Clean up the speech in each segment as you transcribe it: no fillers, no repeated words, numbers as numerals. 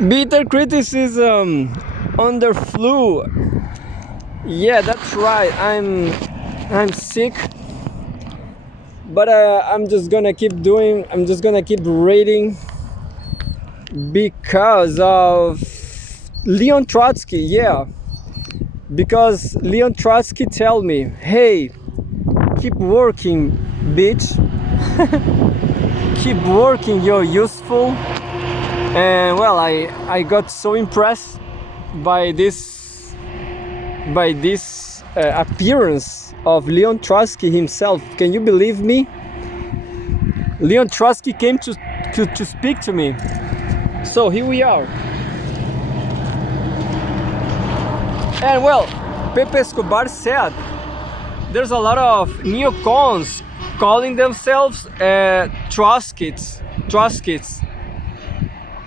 Bitter criticism under flu. Yeah, that's right. I'm sick, but I'm just gonna keep doing. I'm just gonna keep reading because of Leon Trotsky. Yeah, because Leon Trotsky tell me, hey, keep working, bitch. Keep working. You're useful. And well, I got so impressed by this appearance of Leon Trotsky himself. Can you believe me? Leon Trotsky came to speak to me. So here we are. And well, Pepe Escobar said there's a lot of neocons calling themselves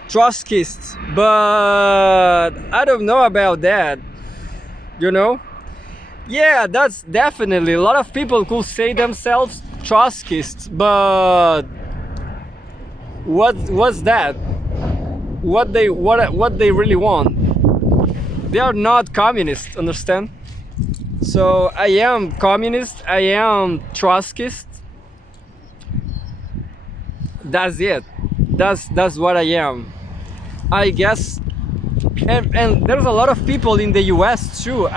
Trotskyists, but I don't know about that, you know? Yeah, that's definitely a lot of people could say themselves Trotskyists, but what's that? What they really want? They are not communists, understand? So I am communist, I am Trotskyist. That's it. That's what I am. I guess, and there's a lot of people in the US too,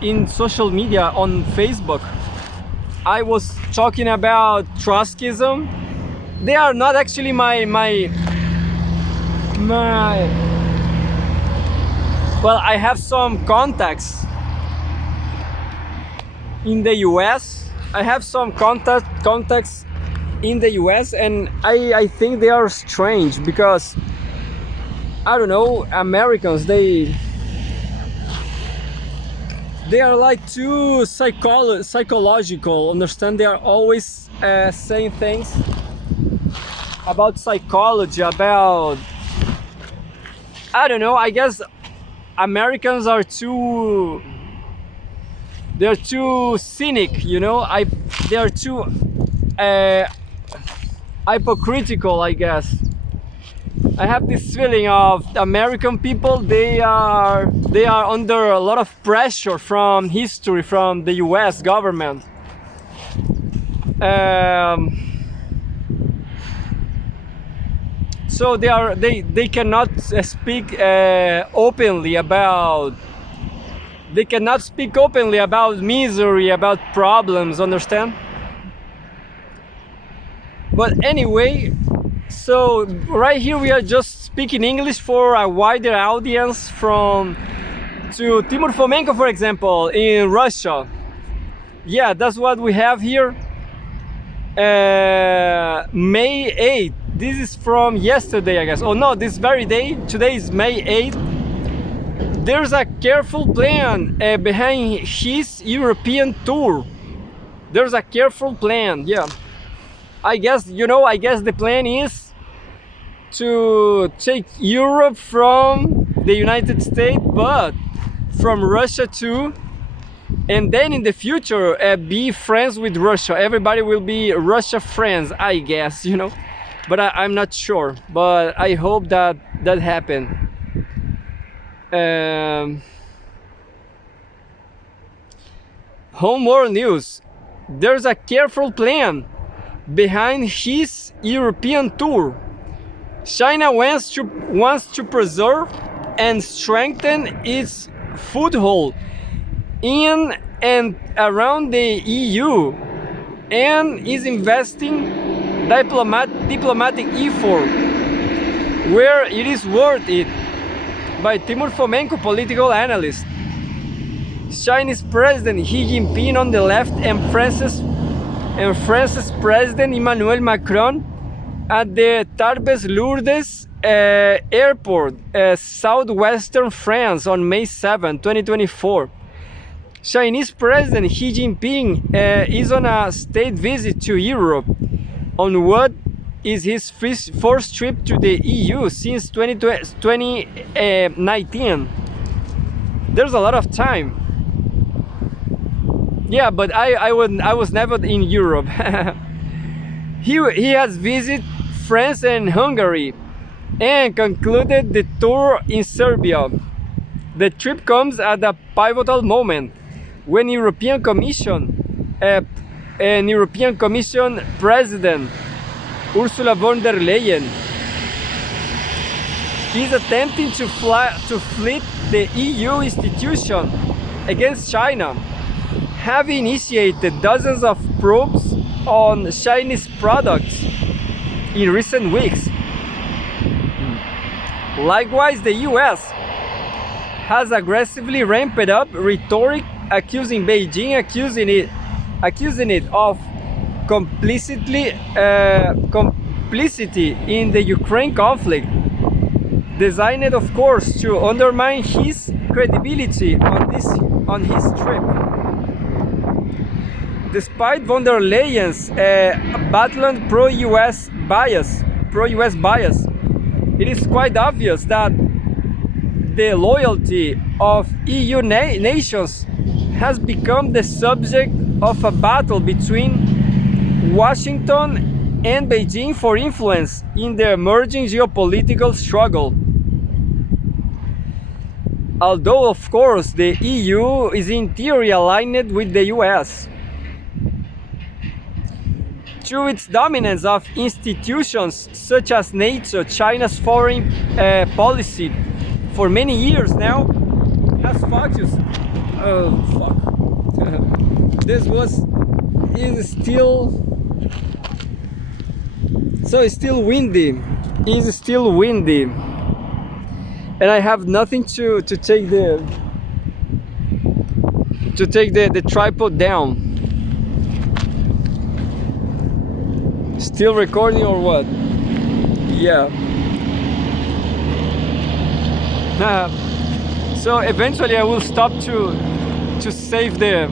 in social media, on Facebook. I was talking about Trotskyism. They are not actually my well, I have some contacts in the US. I have some contacts in the US, and I think they are strange because I don't know, Americans, they are like too psychological, understand? They are always saying things about psychology, about, I don't know, I guess Americans are they're too cynic, you know? They are too hypocritical, I guess. I have this feeling of American people, they are under a lot of pressure from history, from the US government. So they cannot speak openly about misery, about problems, understand? But anyway, so right here we are just speaking English for a wider audience, to Timur Fomenko, for example, in Russia. Yeah, that's what we have here. May 8th. This is from yesterday, I guess. Oh no, this very day. Today is May 8th. There's a careful plan behind his European tour. There's a careful plan, yeah. I guess the plan is to take Europe from the United States, but from Russia too, and then in the future be friends with Russia. Everybody will be Russia friends, I guess, you know, but I'm not sure, but I hope that happens. Home world news. There's a careful plan behind his European tour. China wants to preserve and strengthen its foothold in and around the EU, and is investing diplomatic effort where it is worth it. By Timur Fomenko, political analyst. Chinese President Xi Jinping on the left, and France's President Emmanuel Macron at the Tarbes Lourdes airport, southwestern France, on May 7, 2024. Chinese President Xi Jinping is on a state visit to Europe on what is his first trip to the EU since 2019. There's a lot of time. Yeah, but I was never in Europe. He has visited France and Hungary, and concluded the tour in Serbia. The trip comes at a pivotal moment when European Commission President Ursula von der Leyen is attempting to flip the EU institution against China, having initiated dozens of probes on Chinese products in recent weeks. Likewise, the US has aggressively ramped up rhetoric accusing Beijing, accusing it of complicity in the Ukraine conflict, designed of course to undermine his credibility on his trip. Despite von der Leyen's battling pro-US bias, it is quite obvious that the loyalty of EU nations has become the subject of a battle between Washington and Beijing for influence in the emerging geopolitical struggle. Although, of course, the EU is in theory aligned with the US. Through its dominance of institutions such as NATO, China's foreign policy for many years now has focused. Oh fuck! It's still windy. It's still windy, and I have nothing to take the tripod down. Still recording or what? Yeah. So eventually I will stop to save the.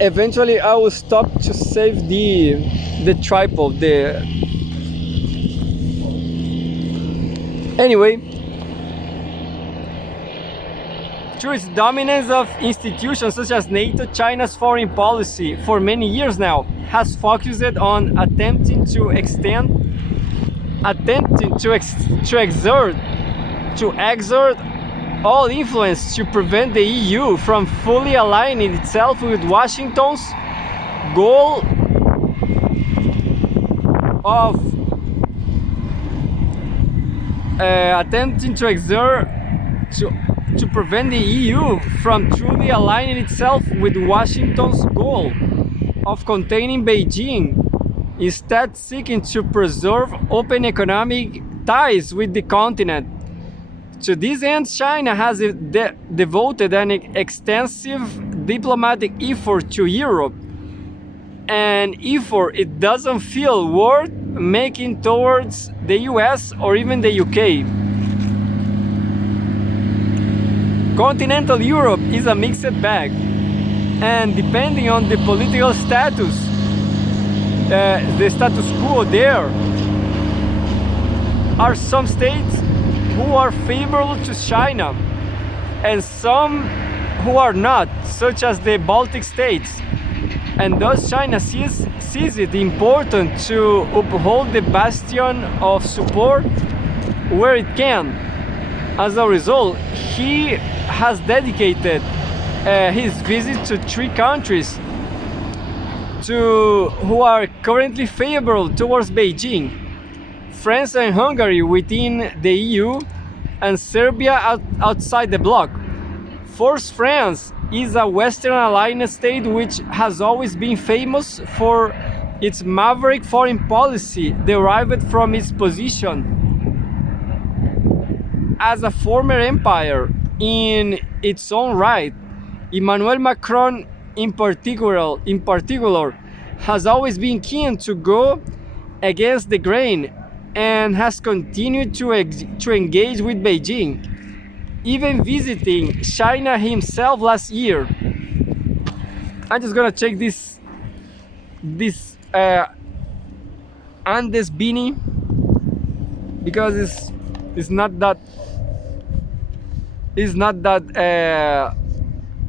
Eventually I will stop to save the tripod. Anyway, through its dominance of institutions such as NATO, China's foreign policy for many years now has focused on attempting to exert all influence to prevent the EU from fully aligning itself with Washington's goal of to prevent the EU from truly aligning itself with Washington's goal of containing Beijing, instead seeking to preserve open economic ties with the continent. To this end, China has devoted an extensive diplomatic effort to Europe, an effort it doesn't feel worth making towards the US or even the UK. Continental Europe is a mixed bag, and depending on the political status, the status quo, there are some states who are favorable to China and some who are not, such as the Baltic states, and thus China sees it important to uphold the bastion of support where it can. As a result, he has dedicated his visit to 3 countries who are currently favorable towards Beijing: France and Hungary within the EU, and Serbia outside the bloc. First, France is a Western aligned state which has always been famous for its maverick foreign policy derived from its position as a former empire in its own right. Emmanuel Macron in particular has always been keen to go against the grain and has continued to engage with Beijing, even visiting China himself last year. I'm just gonna check this Andes beanie because it's not that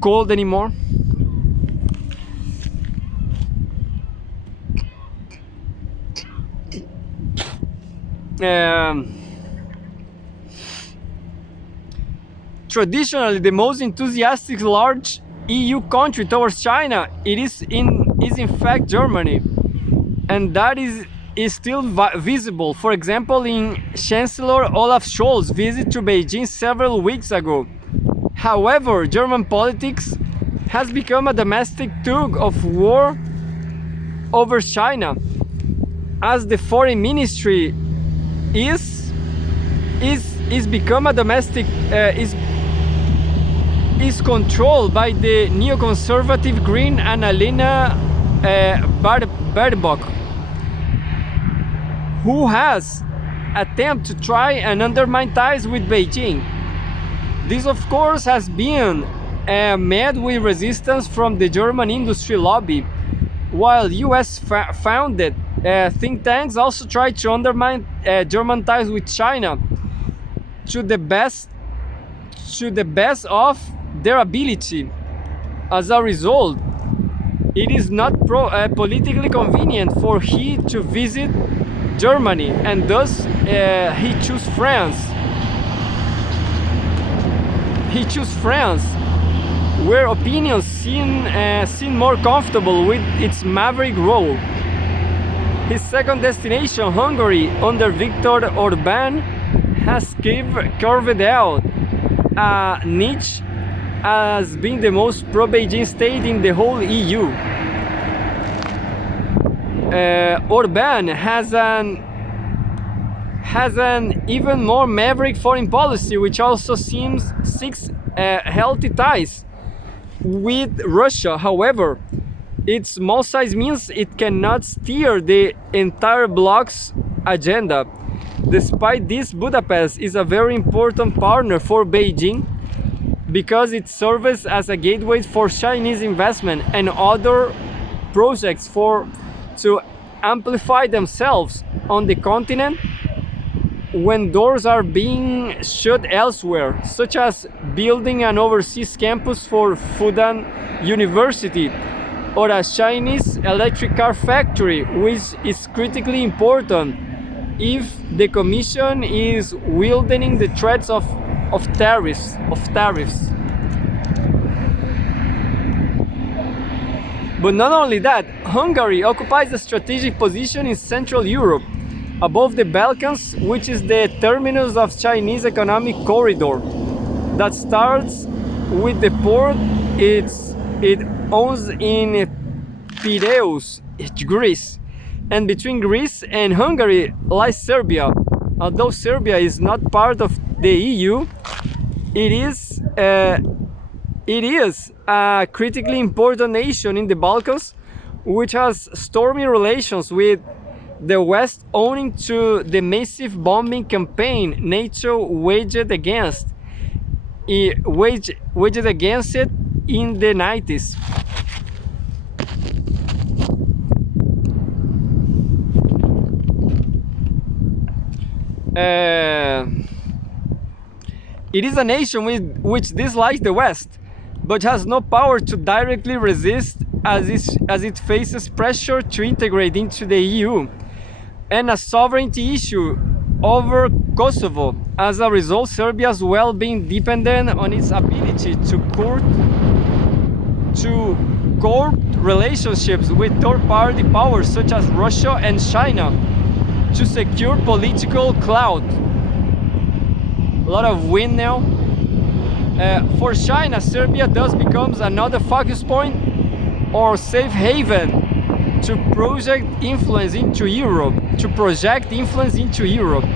cold anymore. Um, Traditionally, the most enthusiastic large EU country towards China, is in fact Germany, and that is still visible. For example, in Chancellor Olaf Scholz's visit to Beijing several weeks ago. However, German politics has become a domestic tug of war over China, as the foreign ministry is become a domestic is controlled by the neoconservative Green Annalena Baerbock, who has attempted to try and undermine ties with Beijing. This, of course, has been met with resistance from the German industry lobby, while US founded think tanks also try to undermine German ties with China to the best of their ability. As a result, it is not politically convenient for he to visit Germany, and thus he chose France. Where opinions seem more comfortable with its maverick role. His second destination, Hungary, under Viktor Orban, has carved out a niche as being the most pro-Beijing state in the whole EU. Orban has an even more maverick foreign policy, which also seeks healthy ties with Russia. However, its small size means it cannot steer the entire bloc's agenda. Despite this, Budapest is a very important partner for Beijing because it serves as a gateway for Chinese investment and other projects to amplify themselves on the continent when doors are being shut elsewhere, such as building an overseas campus for Fudan University or a Chinese electric car factory, which is critically important if the Commission is wielding the threats of tariffs. But not only that, Hungary occupies a strategic position in Central Europe, above the Balkans, which is the terminus of Chinese economic corridor that starts with the port it owns in Piraeus, Greece. And between Greece and Hungary lies Serbia. Although Serbia is not part of the EU, it is a critically important nation in the Balkans, which has stormy relations with the West owing to the massive bombing campaign NATO waged against it in the 90s. It is a nation which dislikes the West, but has no power to directly resist as it faces pressure to integrate into the EU and a sovereignty issue over Kosovo. As a result, Serbia's well-being dependent on its ability to court relationships with third-party powers such as Russia and China to secure political clout. A lot of wind now. For China, Serbia thus becomes another focus point or safe haven to project influence into Europe.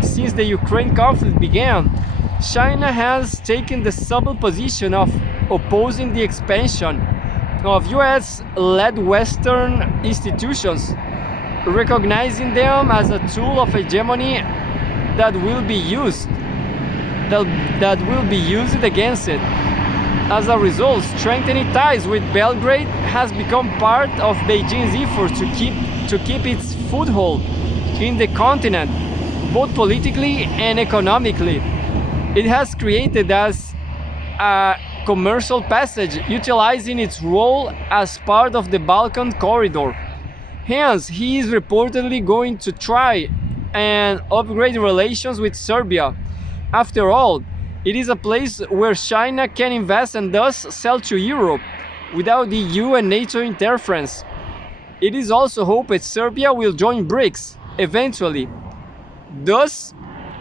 Since the Ukraine conflict began, China has taken the subtle position of opposing the expansion of US-led Western institutions, recognizing them as a tool of hegemony that will be used against it. As a result, strengthening ties with Belgrade has become part of Beijing's effort to keep its foothold in the continent, both politically and economically. It has created as a commercial passage, utilizing its role as part of the Balkan corridor. Hence, he is reportedly going to try and upgrade relations with Serbia. After all, it is a place where China can invest and thus sell to Europe without the EU and NATO interference. It is also hoped Serbia will join BRICS eventually. Thus,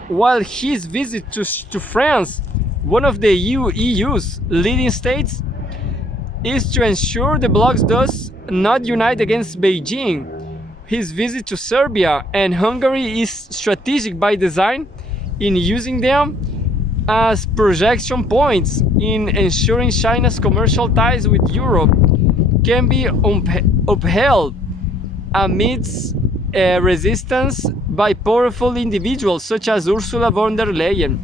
while his visit to France, one of the EU's leading states, is to ensure the blocs does not unite against Beijing, his visit to Serbia and Hungary is strategic by design in using them as projection points in ensuring China's commercial ties with Europe can be upheld amidst resistance by powerful individuals such as Ursula von der Leyen.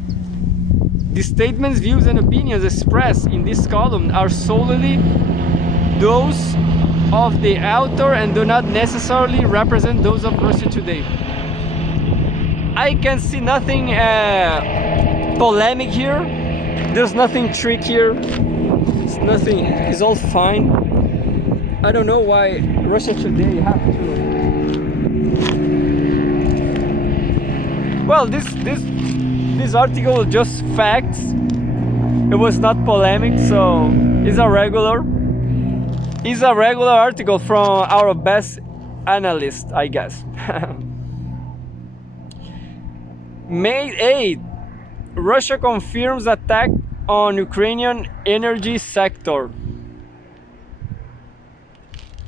The statements, views and opinions expressed in this column are solely those of the author and do not necessarily represent those of Russia Today. I can see nothing polemic here. There's nothing trick here. It's nothing. It's all fine. I don't know why Russia Today have to. Well, this article was just facts. It was not polemic, so it's a regular article from our best analyst, I guess. May 8, Russia confirms attack on Ukrainian energy sector.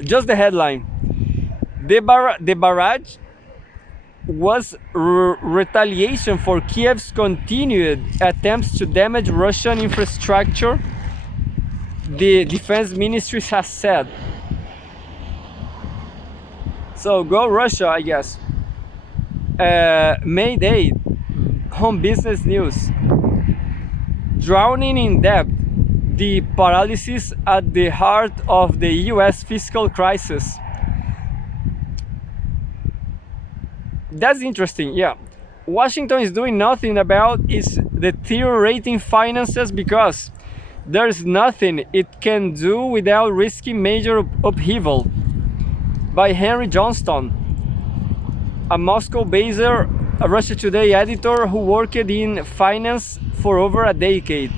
Just the headline. The barrage was retaliation for Kiev's continued attempts to damage Russian infrastructure, the defense ministry has said. So go Russia, I guess. May 8, Home Business News. Drowning in debt, the paralysis at the heart of the US fiscal crisis. That's interesting, yeah. Washington is doing nothing about its deteriorating finances because there's nothing it can do without risking major upheaval. By Henry Johnston, a Moscow-based Russia Today editor who worked in finance for over a decade.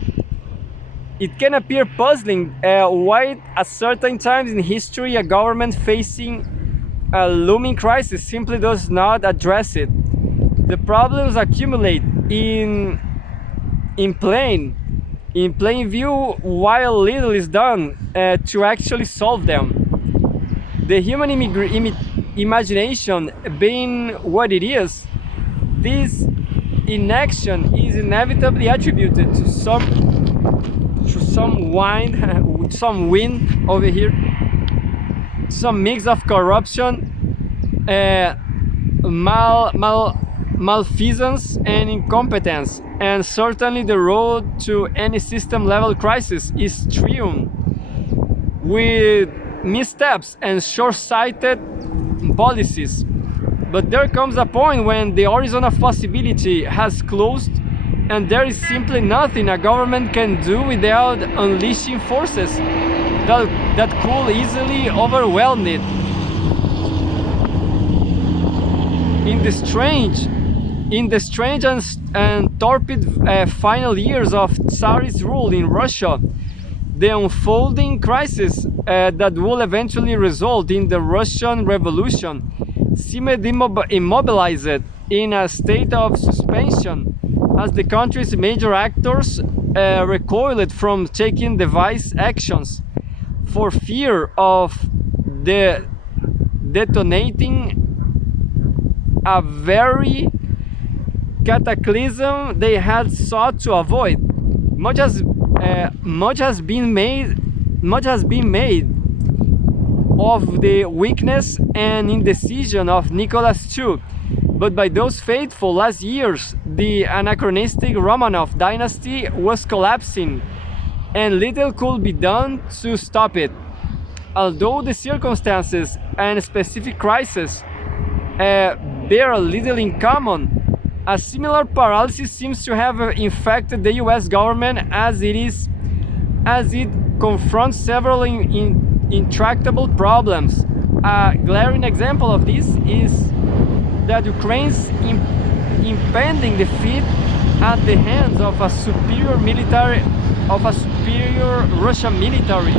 It can appear puzzling why at certain times in history a government facing a looming crisis simply does not address it. The problems accumulate in plain view while little is done to actually solve them. The human imagination being what it is, this inaction is inevitably attributed to some wind over here, some mix of corruption, malfeasance and incompetence, and certainly the road to any system level crisis is strewn with missteps and short-sighted policies. But there comes a point when the horizon of possibility has closed and there is simply nothing a government can do without unleashing forces that could easily overwhelm it. In the strange and torpid final years of Tsarist rule in Russia, the unfolding crisis that will eventually result in the Russian Revolution seemed immobilized in a state of suspension as the country's major actors recoiled from taking device actions for fear of detonating a very cataclysm they had sought to avoid. Much has been made of the weakness and indecision of Nicholas II, but by those faithful last years, the anachronistic Romanov dynasty was collapsing, and little could be done to stop it. Although the circumstances and specific crises bear little in common, a similar paralysis seems to have infected the US government as it confronts several intractable problems. A glaring example of this is that Ukraine's impending defeat at the hands of a superior Russian military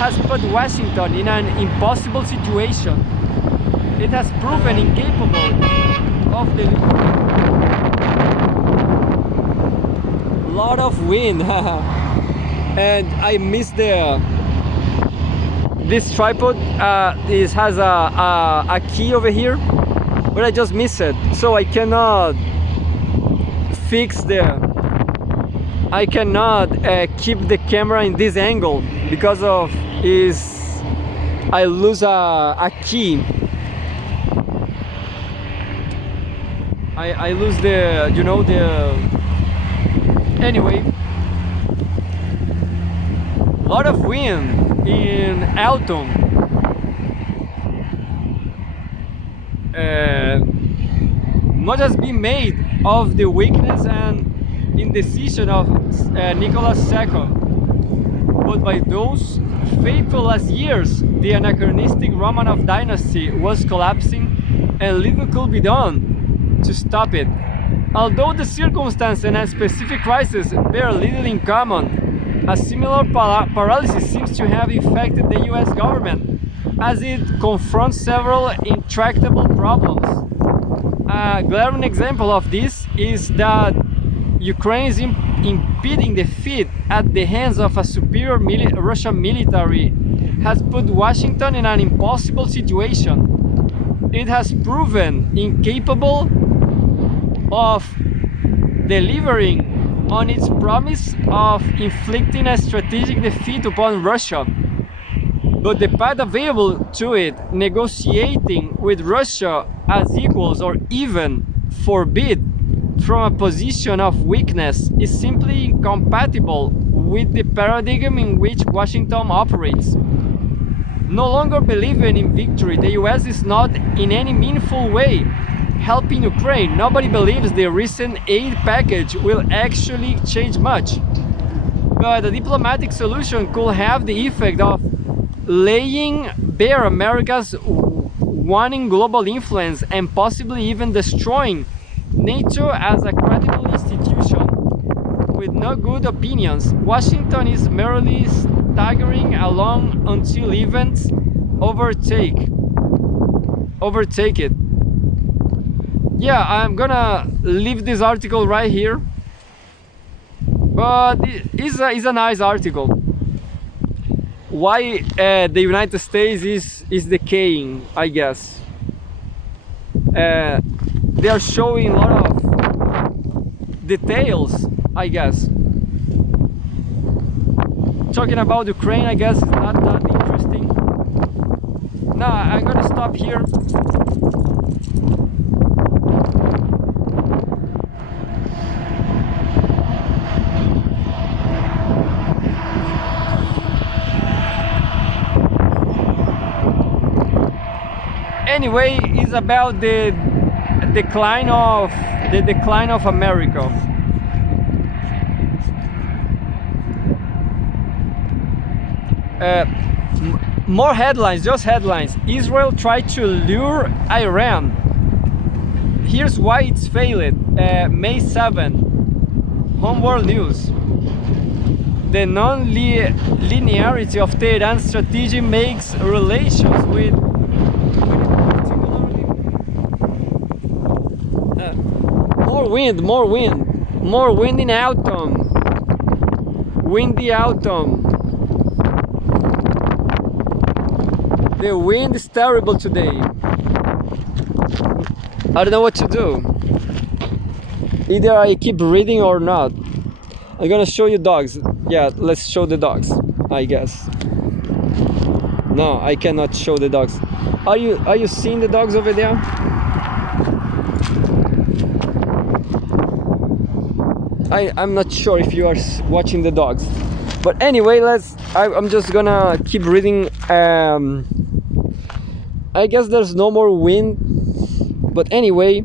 has put Washington in an impossible situation. It has proven incapable of delivering. Lot of wind, and I missed this tripod. This has a key over here, but I just missed it, so I cannot fix I cannot keep the camera in this angle because of I lose a key. I lose anyway, lot of wind in autumn. Much has been made of the weakness and indecision of Nicholas II, but by those faithful last years, the anachronistic Romanov dynasty was collapsing, and little could be done to stop it. Although the circumstance and a specific crisis bear little in common, a similar paralysis seems to have infected the US government as it confronts several intractable problems. A glaring example of this is that Ukraine's impending defeat at the hands of a superior Russian military has put Washington in an impossible situation. It has proven incapable of delivering on its promise of inflicting a strategic defeat upon Russia. But the path available to it, negotiating with Russia as equals or even forbid from a position of weakness, is simply incompatible with the paradigm in which Washington operates. No longer believing in victory, the US is not in any meaningful way helping Ukraine. Nobody believes the recent aid package will actually change much. But a diplomatic solution could have the effect of laying bare America's waning global influence and possibly even destroying NATO as a credible institution with no good opinions. Washington is merely staggering along until events overtake it. Yeah, I'm gonna leave this article right here, but it's a nice article. Why the United States is decaying, I guess. They are showing a lot of details, I guess. Talking about Ukraine, I guess, is not that interesting. Now I'm gonna stop here. Anyway, it's about the decline of America. More headlines, just headlines. Israel tried to lure Iran. Here's why it's failed. May 7, Home World News. The non-linearity of Tehran's strategy makes relations with more wind in autumn. Windy autumn. The wind is terrible today. I don't know what to do. Either I keep reading or not. I'm gonna show you dogs. Yeah, let's show the dogs, I guess. No, I cannot show the dogs. Are you seeing the dogs over there? I'm not sure if you are watching the dogs, but anyway, I'm just gonna keep reading. I guess there's no more wind, but anyway,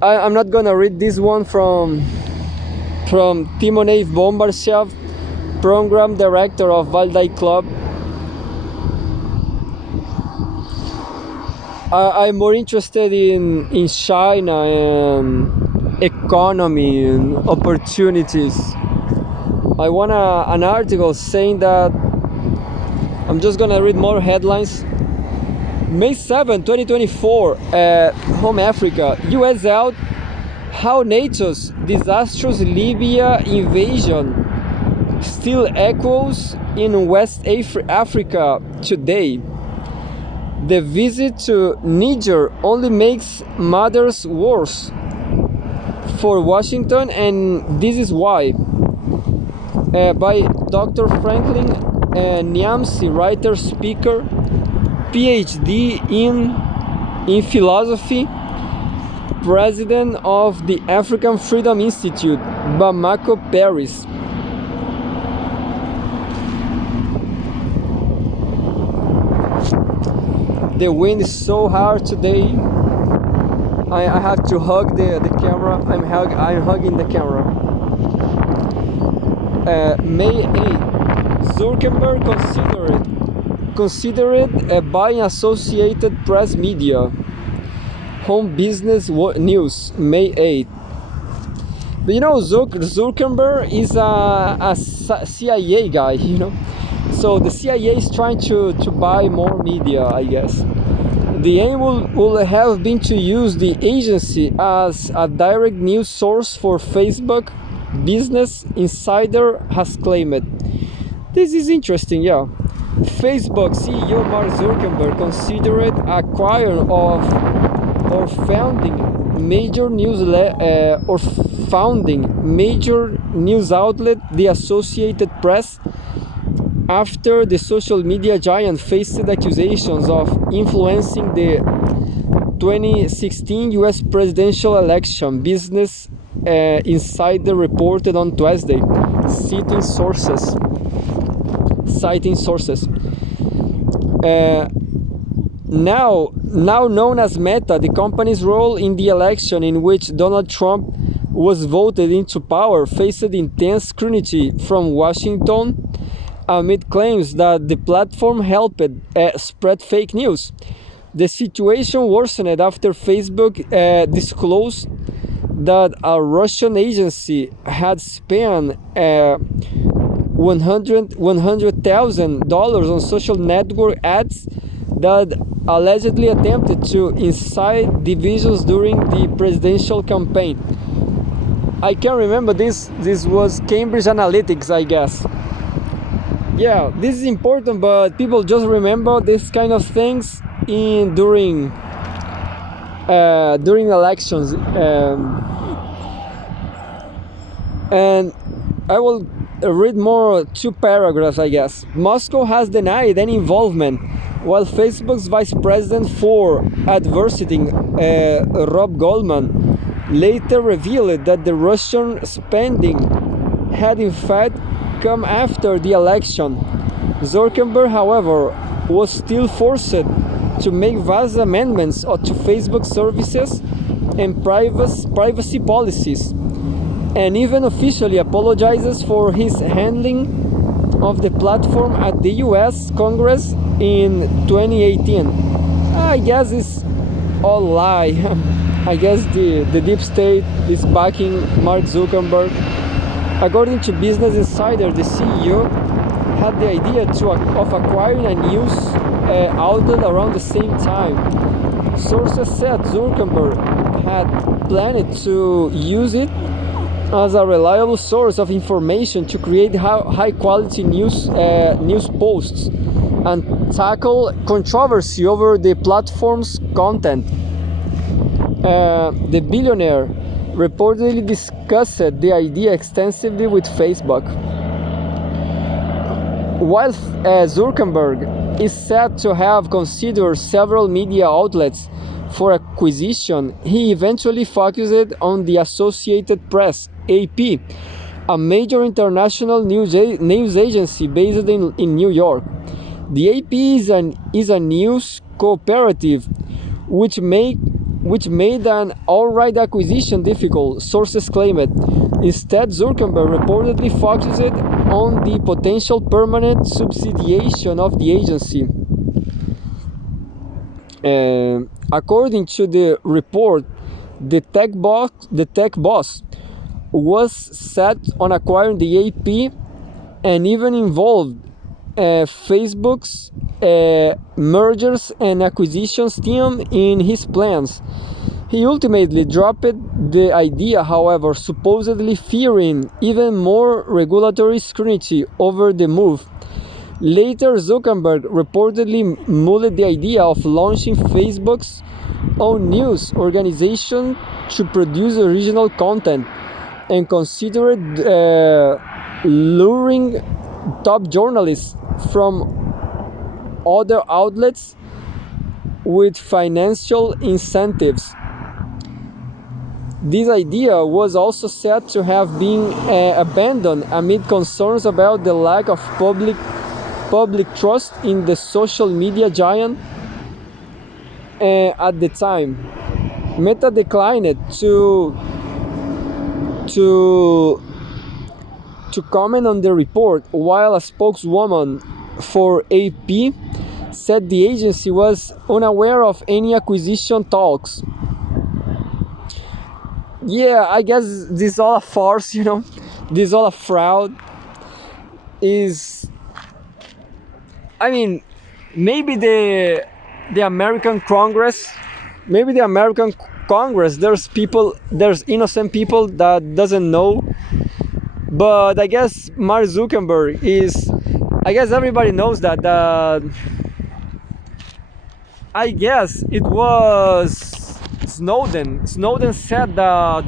I'm not gonna read this one from Timur Bombarshev, program director of Valdai Club. I'm more interested in China and economy and opportunities. I want an article saying that I'm just gonna read more headlines. May 7, 2024, Home Africa, US out how NATO's disastrous Libya invasion still echoes in West Africa today. The visit to Niger only makes matters worse for Washington, and this is why. By Dr. Franklin Nyamsi, writer, speaker, PhD in philosophy, president of the African Freedom Institute, Bamako, Paris. The wind is so hard today. I have to hug the camera. I'm hugging the camera. May 8th, Zuckerberg considered by Associated Press Media. Home Business News, May 8th. But you know, Zuckerberg is a CIA guy, you know. So the CIA is trying to buy more media, I guess. The aim will have been to use the agency as a direct news source for Facebook. Business Insider has claimed. This is interesting, yeah. Facebook CEO Mark Zuckerberg considered acquiring or founding major news outlet, the Associated Press, after the social media giant faced accusations of influencing the 2016 US presidential election. Business Insider reported on Tuesday, citing sources. Now known as Meta, the company's role in the election in which Donald Trump was voted into power faced intense scrutiny from Washington amid claims that the platform helped spread fake news. The situation worsened after Facebook disclosed that a Russian agency had spent $100,000 on social network ads that allegedly attempted to incite divisions during the presidential campaign. I can remember this was Cambridge Analytica, I guess. Yeah, this is important, but people just remember this kind of things during elections. And I will read more 2 paragraphs, I guess. Moscow has denied any involvement, while Facebook's vice president for advertising, Rob Goldman, later revealed that the Russian spending had in fact come after the election. Zuckerberg, however, was still forced to make vast amendments to Facebook services and privacy policies, and even officially apologizes for his handling of the platform at the US Congress in 2018. I guess it's all lie. I guess the deep state is backing Mark Zuckerberg. According to Business Insider, the CEO had the idea of acquiring a news outlet around the same time. Sources said Zuckerberg had planned to use it as a reliable source of information to create high-quality news posts and tackle controversy over the platform's content. The billionaire reportedly discussed the idea extensively with Facebook. While Zuckerberg is said to have considered several media outlets for acquisition, he eventually focused on the Associated Press, AP, a major international news agency based in New York. The AP is a news cooperative which made an outright acquisition difficult, sources claimed. Instead, Zuckerberg reportedly focused on the potential permanent subsidiation of the agency. According to the report, the tech boss was set on acquiring the AP and even involved Facebook's mergers and acquisitions team in his plans. He ultimately dropped the idea, however, supposedly fearing even more regulatory scrutiny over the move. Later, Zuckerberg reportedly mooted the idea of launching Facebook's own news organization to produce original content and considered luring top journalists from other outlets with financial incentives. This idea was also said to have been abandoned amid concerns about the lack of public trust in the social media giant at the time. Meta declined to comment on the report, while a spokeswoman for AP said the agency was unaware of any acquisition talks. Yeah, I guess this is all a farce, this is all a fraud. I mean, maybe the American Congress, there's innocent people that doesn't know, but I guess Mark Zuckerberg I guess everybody knows that. I guess it was Snowden. Snowden said that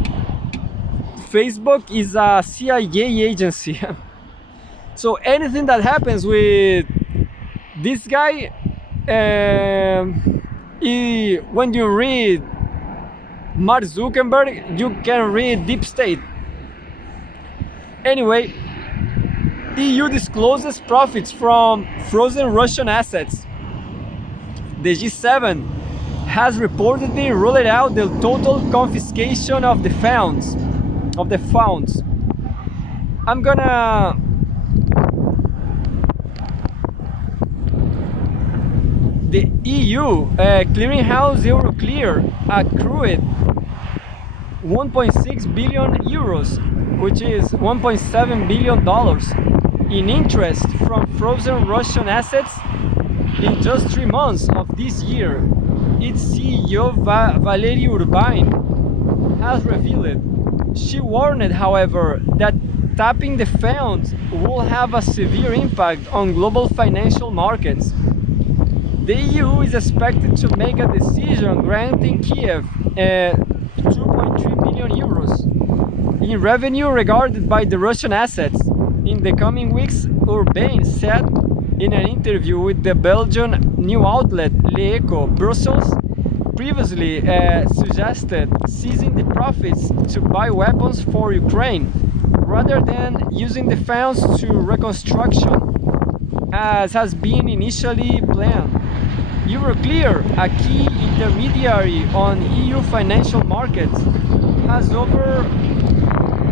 Facebook is a CIA agency. So anything that happens with this guy, when you read Mark Zuckerberg, you can read Deep State. Anyway, EU discloses profits from frozen Russian assets. The G7 has reportedly ruled out the total confiscation of the funds. I'm gonna the EU clearinghouse Euroclear accrued 1.6 billion euros, which is $1.7 billion in interest from frozen Russian assets in just 3 months of this year. Its CEO Valerie Urbine has revealed. She warned, however, that tapping the funds will have a severe impact on global financial markets. The EU is expected to make a decision granting Kiev 2.3 billion euros in revenue regarded by the Russian assets in the coming weeks, Urbane said in an interview with the Belgian news outlet L'Echo. Brussels previously suggested seizing the profits to buy weapons for Ukraine rather than using the funds to reconstruction, as has been initially planned. Euroclear, a key intermediary on EU financial markets, has over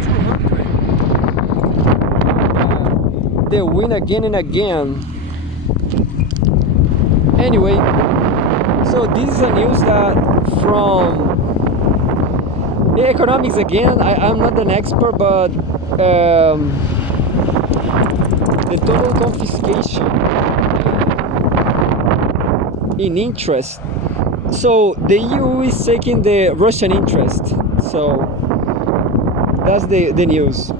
200. They win again and again. Anyway, so this is a news that from economics again. I'm not an expert, but the total confiscation in interest. So the EU is taking the Russian interest. So that's the news.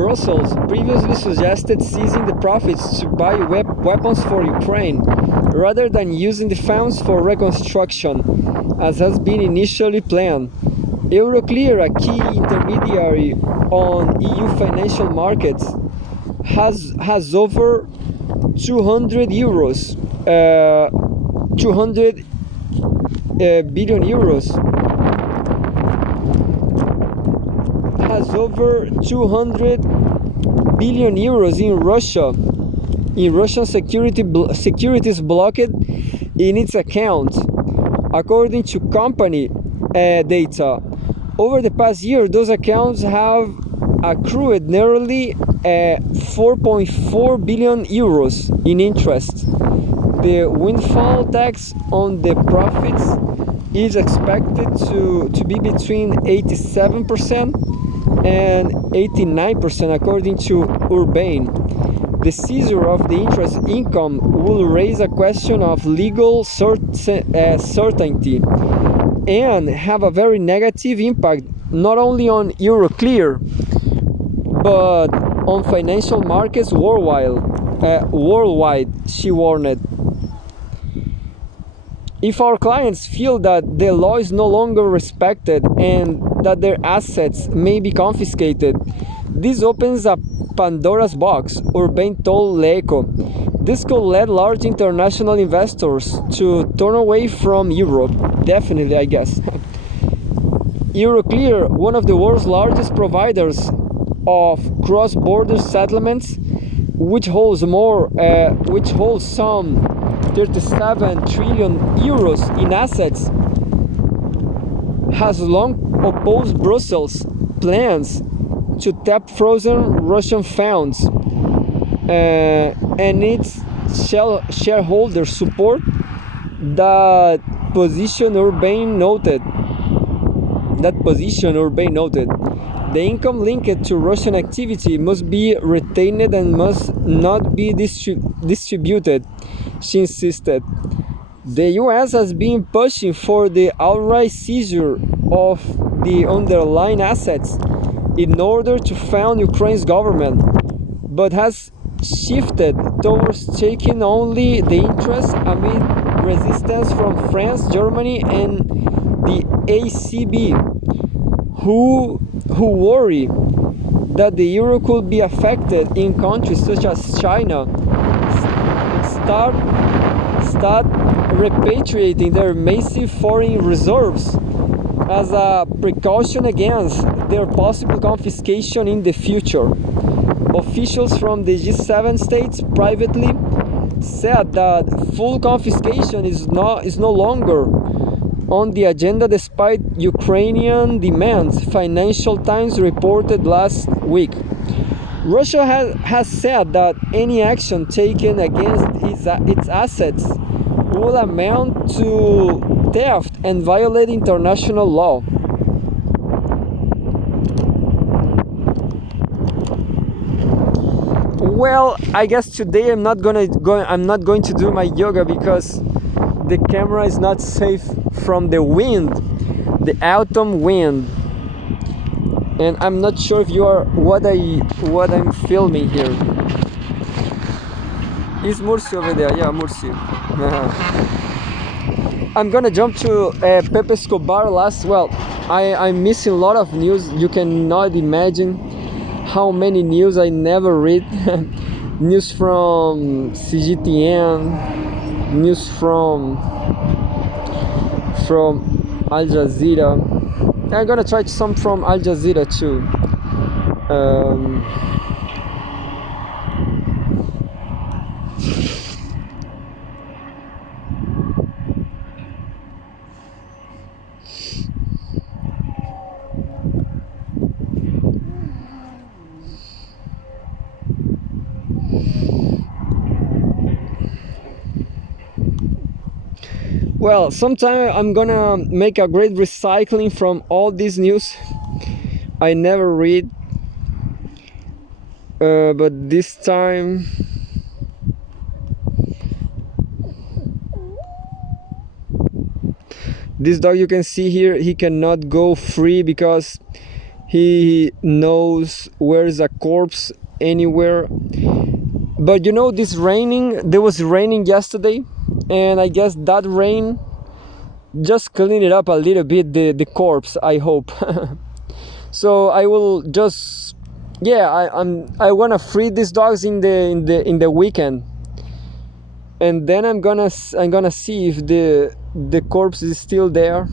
Brussels previously suggested seizing the profits to buy weapons for Ukraine rather than using the funds for reconstruction, as has been initially planned. Euroclear, a key intermediary on EU financial markets, has over 200 billion euros, has over 200 billion euros in Russian securities blocked in its account, according to company data. Over the past year, those accounts have accrued nearly 4.4 billion euros in interest. The windfall tax on the profits is expected to be between 87% and 89% according to Urbane. The seizure of the interest income will raise a question of legal certainty and have a very negative impact not only on Euroclear but on financial markets worldwide, she warned. If our clients feel that the law is no longer respected and that their assets may be confiscated, this opens a Pandora's box, Urbane told Leco. This could lead large international investors to turn away from Europe. Definitely, I guess. Euroclear, one of the world's largest providers of cross-border settlements, which holds some 37 trillion euros in assets, has long opposed Brussels' plans to tap frozen Russian funds, and its shareholders support that position. Urbane noted. The income linked to Russian activity must be retained and must not be distributed, she insisted. The US has been pushing for the outright seizure of the underlying assets in order to fund Ukraine's government, but has shifted towards taking only the interest amid resistance from France, Germany, and the ACB, who worry that the euro could be affected in countries such as China start repatriating their massive foreign reserves as a precaution against their possible confiscation in the future. Officials from the G7 states privately said that full confiscation is no longer on the agenda despite Ukrainian demands, Financial Times reported last week. Russia has said that any action taken against its assets will amount to theft and violate international law. Well, I guess today I'm not going to do my yoga because the camera is not safe from the wind, the autumn wind, and I'm not sure if you are what I'm filming here. Is Mursi over there? Yeah, Mursi. I'm gonna jump to Pepe Escobar I'm missing a lot of news. You cannot imagine how many news I never read. News from CGTN, news from Al Jazeera. I'm gonna try some from Al Jazeera too. Well, sometime I'm gonna make a great recycling from all this news I never read, but this time this dog you can see here, he cannot go free because he knows where is a corpse anywhere. But you know, there was raining yesterday, and I guess that rain just cleaned it up a little bit, the corpse, I hope. So I will just I wanna free these dogs in the weekend, and then I'm gonna see if the corpse is still there.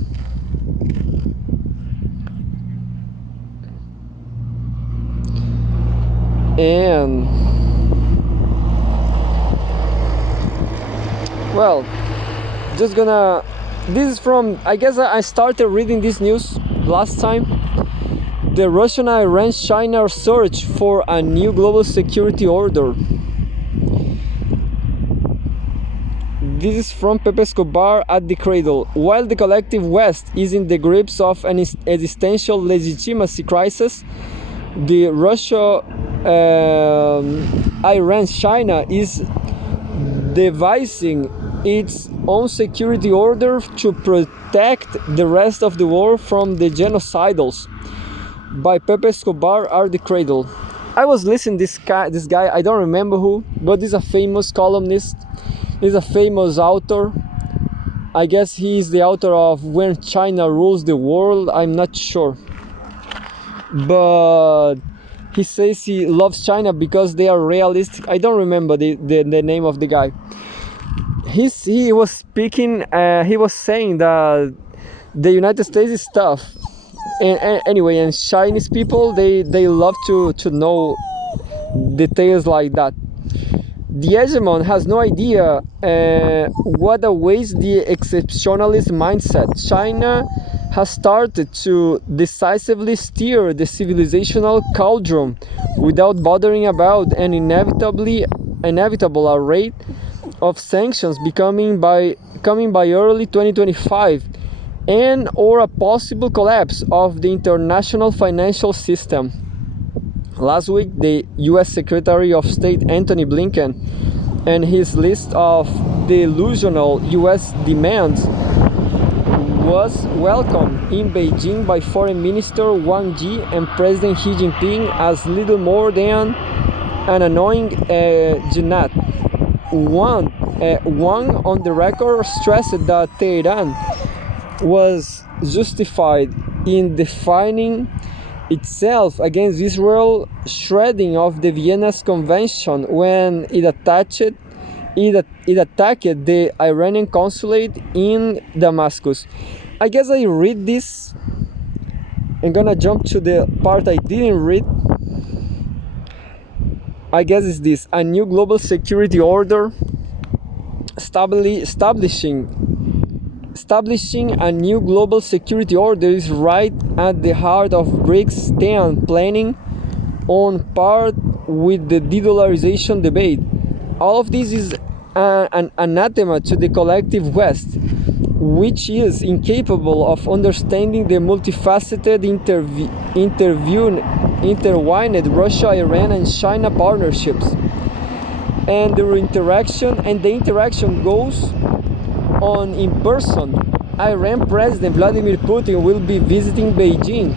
And well, this is from, I guess I started reading this news last time. The Russian Iran China search for a new global security order. This is from Pepe Escobar at the cradle. While the collective West is in the grips of an existential legitimacy crisis, the Russia, Iran, China is devising its own security order to protect the rest of the world from the genocidals. By Pepe Escobar at the cradle. I was listening this guy, I don't remember who, but he's a famous columnist. He's a famous author. I guess he's the author of When China Rules the World. I'm not sure. But he says he loves China because they are realistic. I don't remember the name of the guy. He was speaking, he was saying that the United States is tough. And anyway, and Chinese people, they love to know details like that. The hegemon has no idea what awaits the exceptionalist mindset. China has started to decisively steer the civilizational cauldron without bothering about an inevitable array of sanctions coming by early 2025. And or a possible collapse of the international financial system. Last week, the US Secretary of State Antony Blinken and his list of delusional US demands was welcomed in Beijing by Foreign Minister Wang Yi and President Xi Jinping as little more than an annoying gnat. Wang on the record stressed that Tehran was justified in defining itself against Israel, shredding of the Vienna Convention when it attacked the Iranian consulate in Damascus. I guess I read this. I'm gonna jump to the part I didn't read. I guess it's this: a new global security order establishing a new global security order is right at the heart of BRICS 10 planning, on par with the de-dollarization debate. All of this is an anathema to the collective West, which is incapable of understanding the multifaceted intertwined Russia, Iran, and China partnerships, and the interaction goes on in person. Iran President Vladimir Putin will be visiting Beijing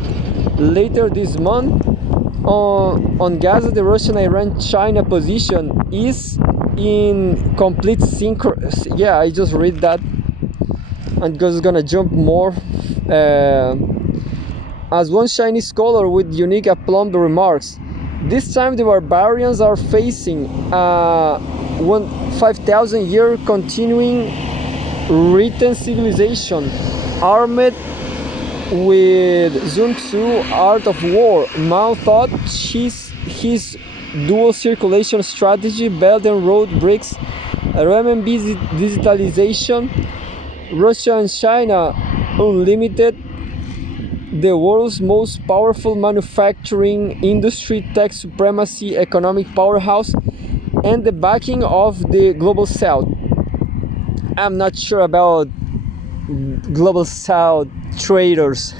later this month. On Gaza, the Russian-Iran-China position is in complete synchro. Yeah, I just read that. I'm just gonna jump more. As one Chinese scholar with unique aplomb remarks, this time the barbarians are facing 5,000-year continuing written civilization, armed with Sun Tzu art of war. Mao thought his dual circulation strategy, Belt and Road BRICS, RMB digitalization, Russia and China unlimited, the world's most powerful manufacturing industry, tech supremacy, economic powerhouse, and the backing of the Global South. I'm not sure about Global South traders.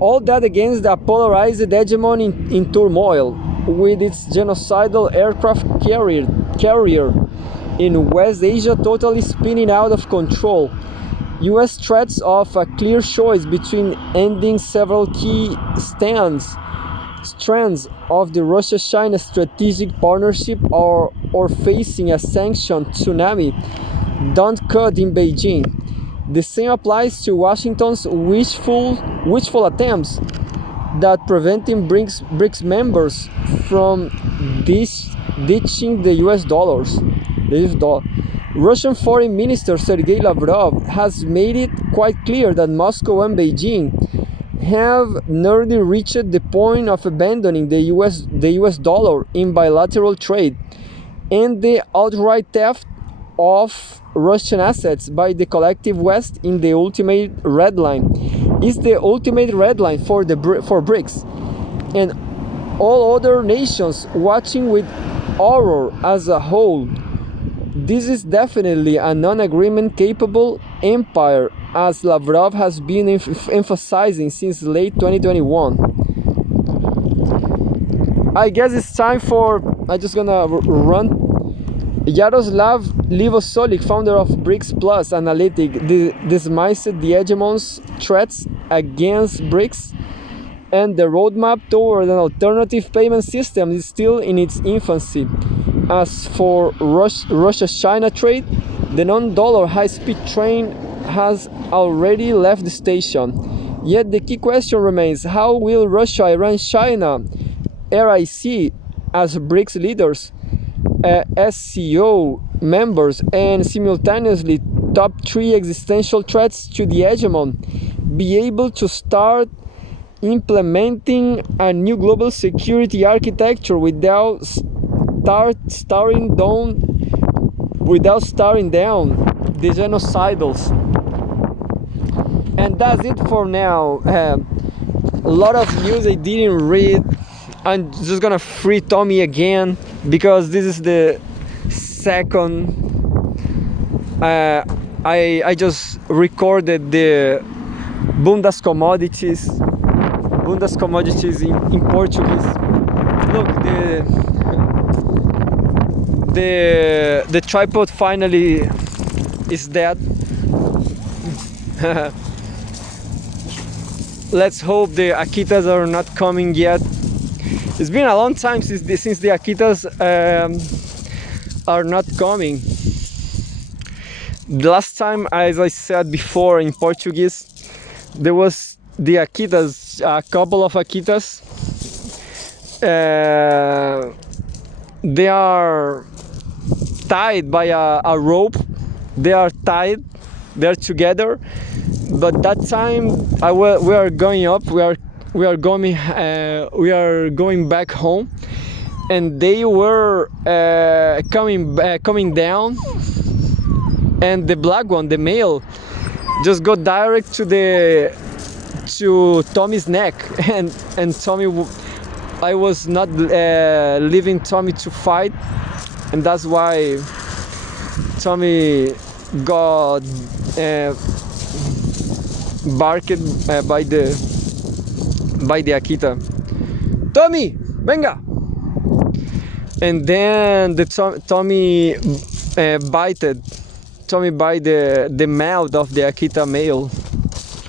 All that against the polarized hegemon in turmoil, with its genocidal aircraft carrier in West Asia totally spinning out of control. US threats of a clear choice between ending several key strands of the Russia-China strategic partnership or facing a sanction tsunami don't cut in Beijing. The same applies to Washington's wishful attempts that preventing BRICS members from ditching the US dollars. Russian Foreign Minister Sergei Lavrov has made it quite clear that Moscow and Beijing have nearly reached the point of abandoning the US dollar in bilateral trade, and the outright theft of Russian assets by the collective West in the ultimate red line is the ultimate red line for BRICS and all other nations watching with horror as a whole. This is definitely a non-agreement capable empire, as Lavrov has been emphasizing since late 2021. I guess it's time for, I'm just gonna run. Yaroslav Livosolic, founder of BRICS Plus Analytic, dismissed the hegemon's threats against BRICS, and the roadmap toward an alternative payment system is still in its infancy. As for Russia-China trade, the non-dollar high-speed train has already left the station. Yet the key question remains: how will Russia, Iran, China, RIC as BRICS leaders, SCO members, and simultaneously top 3 existential threats to the hegemon be able to start implementing a new global security architecture without staring down the genocidals? And that's it for now. A lot of news I didn't read. I'm just gonna free Tommy again because this is the second. I just recorded the Bundas commodities in Portuguese. Look, the tripod finally is dead. Let's hope the Akitas are not coming yet. It's been a long time since the Akitas are not coming. The last time, as I said before in Portuguese, there was the Akitas, a couple of Akitas. They are tied by a rope. They are tied. They're together. But that time we are going up. We are going back home, and they were coming down. And the black one, the male, just got direct to Tommy's neck, and Tommy, I was not leaving Tommy to fight, and that's why Tommy got barked by the Akita. Tommy, venga! And then Tommy bite the mouth of the Akita male.